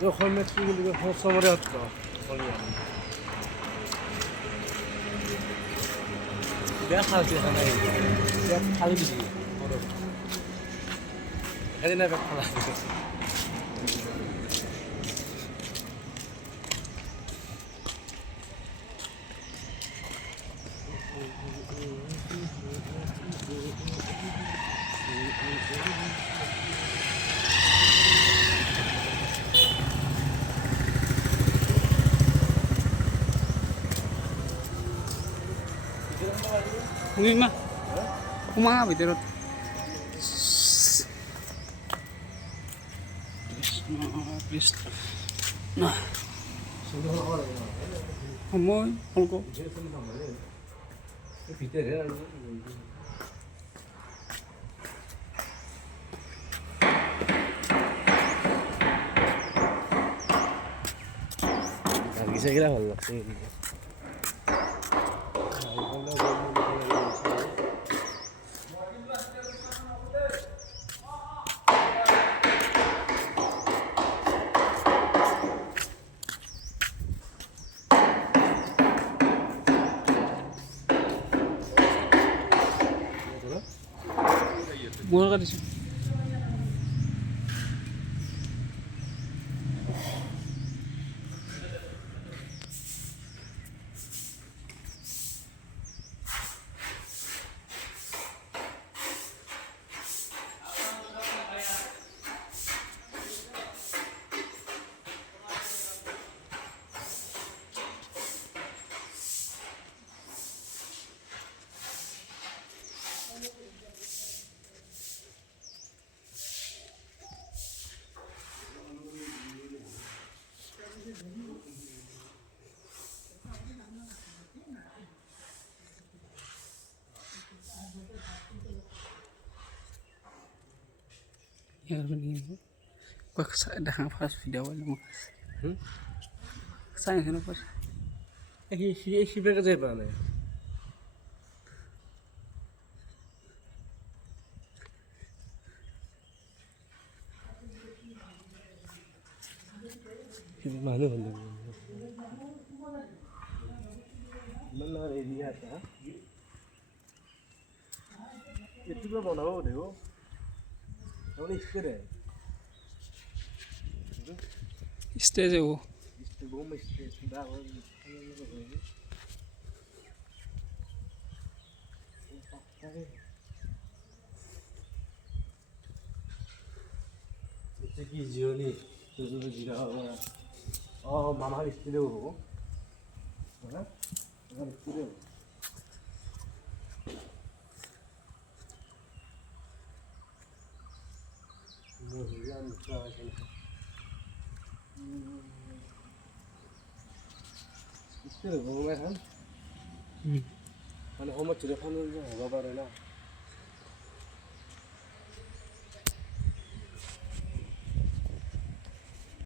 저 헐메 친구들이 헛서버렸다. 내가 살지 하나에 내가 팔리지. 해내가 팔라. Không mà. Không mà bị tero. Please. Nah. Không không có. 기색이라 걸렸어. Mua cái gì? Ya begini. Kok dah hafal video lu. Saya kenapa? এই শিবেকে যাই পারে মানুহ হল মন্নার এরিয়াটা একটু বনাবো দেখো এখন স্টেরে Stage वो Bom estudar hoje. 저기 지연이 저쪽으로 지나가고 마마리 스튜디오고 마마리 스튜디오 뭐 여기 안 들어가시네 스튜디오 보면 한 어머 집에 파는 거 봐봐라